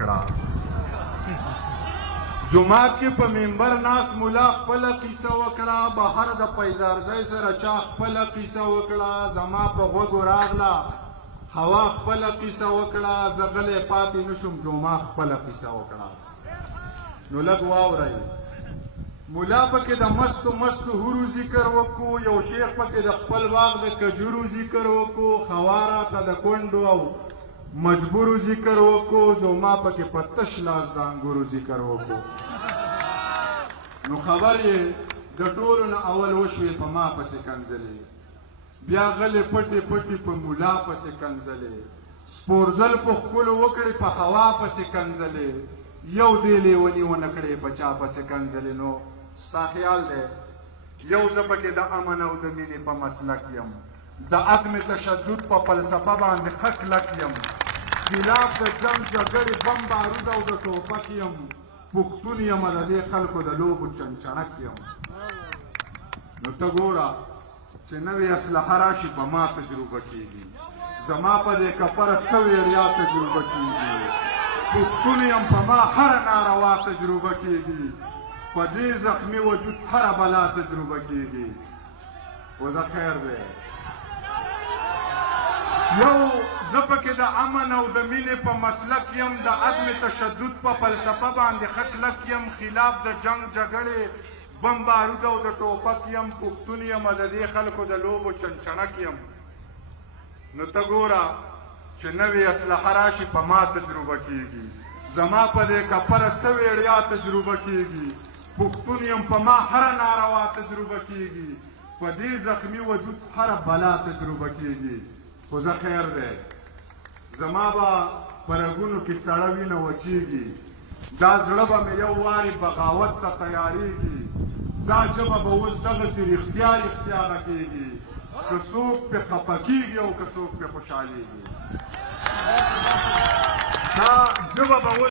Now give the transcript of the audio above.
وکړه. جمعات کې په منبر ناس مولا خپله قیصه وکړه، بهر د پیزارځی سره چا خپله قیصه وکړه، زما په غوږو راغله هوا خپله قیصه وکړه، زه غلی پاتې نشم جمعه خپله قیصه وکړه. نو لږ واورئ، مولا پکې د مستو مستو هورو ذکر وکړو، یو شیخ پکې د خپل باغ د کجورو ذکر وکړو، خواره ته د کونډو او مجبورو ذکر وکړو، جمعه پکې په تش لاس د انګورو ذکر وکړو. نو خبر یې د ټولو نه اول وشوې په ما پسې کنځلې، بیا غلې پټې پټې په مولا پسې کنځلې، سپورزل په ښکلو وکړې په هوا پسې کنځلې، یو دې لیوني ونه کړې په چا پسې کنځلې. نو ستا خیال دی یو زه پکې د امن او د مینې په مسلک یم، د عدم تشدد په فلسفه باندې ښه کلک یم، خلاف د جنګ جګړې بم بارود او د ټوپک یم، پښتون یم د دې خلکو د لوبو چنچڼک یم. نو ته ګوره چې نوې اسلحه راشي په ما تجربه کېږي، زما په دې کپره څه ویړیا تجربه کېږي، پښتون یم په ما هره ناروا تجربه کېږي، په دې زخمي وجود هره بلا تجربه کېږي. خو دا خیر دی یو زه پکې د امن او د مینې په مسلک یم، د عدم تشدد په فلسفه باندې ښه کلک یم، خلاف د جنګ جګړې بم بارود او د ټوپک یم، پښتون یم د دې خلکو د لوبو چنچڼک یم. نو ته ګوره چې نوې اسلحه راشي په ما تجربه کېږي، زما په دې کپره څه ویړیا تجربه کېږي، پښتون یم په ما هره ناروا تجربه کېږي، په دې زخمي وجود هره بلا تجربه کېږي. خو زه خیر دی زما به په رګونو کې سړه وینه وچېږي، دا زړه به مې یو وارې بغاوت ته تیارېږي، دا ژبه به اوس دغسې رښتیا رښتیا غږېږي، که څوک پرې خفه کېږي او که څوک پرې خوشحالېږي، دا ژبه به